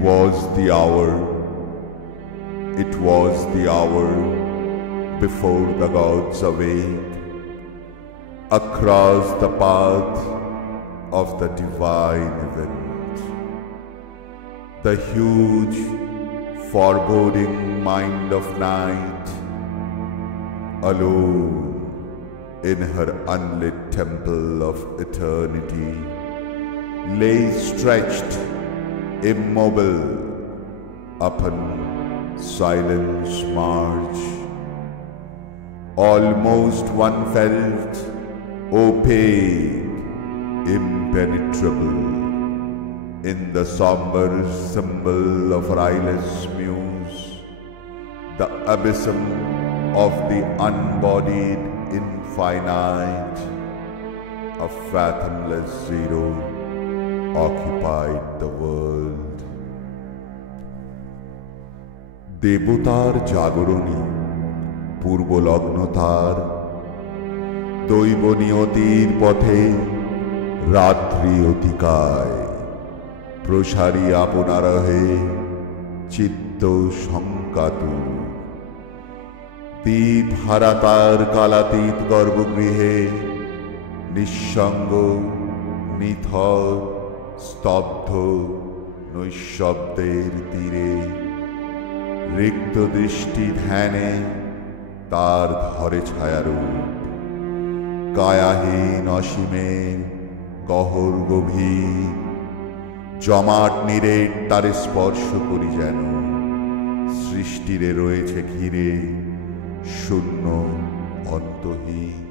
was the hour, it was the hour before the gods awake, across the path of the divine event. The huge, foreboding mind of night, alone in her unlit temple of eternity, lay stretched immobile upon silence march. Almost one felt opaque, impenetrable, in the somber symbol of her eyeless muse, the abysm of the unbodied infinite, a fathomless zero occupied the world. দেবতার জাগরণী পূর্বলগ্নতার, দৈব নিয়তির পথে রাত্রি অতিকায়, প্রসারী আপনারহে চিত্ত শঙ্কাতুর। দীপ হারা তার কালাতীত গর্ভগৃহে, নিঃসঙ্গ, নিথর, স্তব্ধ নৈঃশব্দের তীরে, রিক্ত দৃষ্টি ধ্যানে তার ধরে ছায়ারূপ। কায়াহীন অসীমের গহর গভীর, জমাট নিরেট তারে স্পর্শ করি যেন, সৃষ্টিরে রয়েছে ঘিরে শূন্য অন্তহীন।